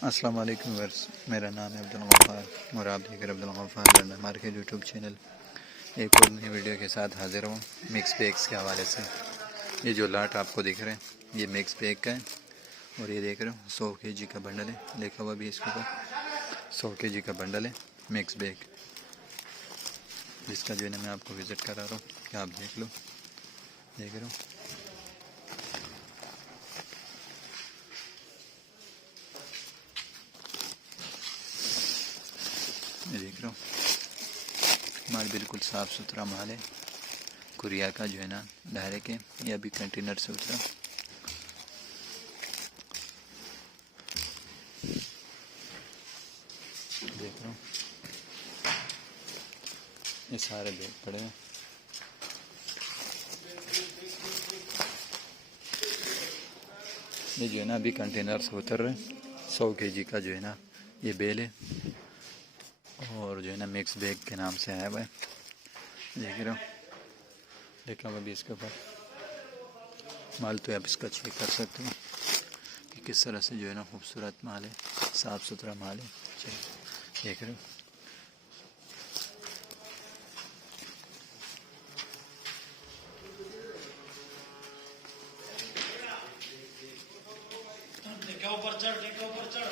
अस्सलाम वालेकुम वर्स, मेरा नाम है अब्दुल गफ़ार और आप देख रहे Abdul Ghaffar learner market YouTube channel. एक और नई वीडियो के साथ हाजिर हूँ मिक्स बैग्स के हवाले से। ये जो लाट आपको दिख रहे हैं ये मिक्स बैग का है और ये देख रहे हो 100 kg का बंडल है, लिखा हुआ भी इसके ऊपर 100 kg का बंडल है मिक्स बैग, जिसका जो है ना मैं आपको विज़िट करा रहा हूँ कि आप देख लो। देख रहे हो ये देख रहे हो माल बिल्कुल साफ़ सुथरा माल है। कुरिया का जो है ना डायरेक्ट है, ये अभी कंटेनर से उतरा। देख रहा हूँ ये सारे बैग पड़े हैं। ये जो है ना अभी कंटेनर से उतर रहे हैं। 100 kg का जो है ना ये बेल है और जो है ना मिक्स बैग के नाम से आया हुआ है। देख रहे हो लिखा हुआ भी इसके ऊपर माल, तो आप इसका चेक कर सकते हो कि किस तरह से जो है ना खूबसूरत माल है, साफ़ सुथरा माल है। देख रहे हो ऊपर चढ़, ऊपर चढ़।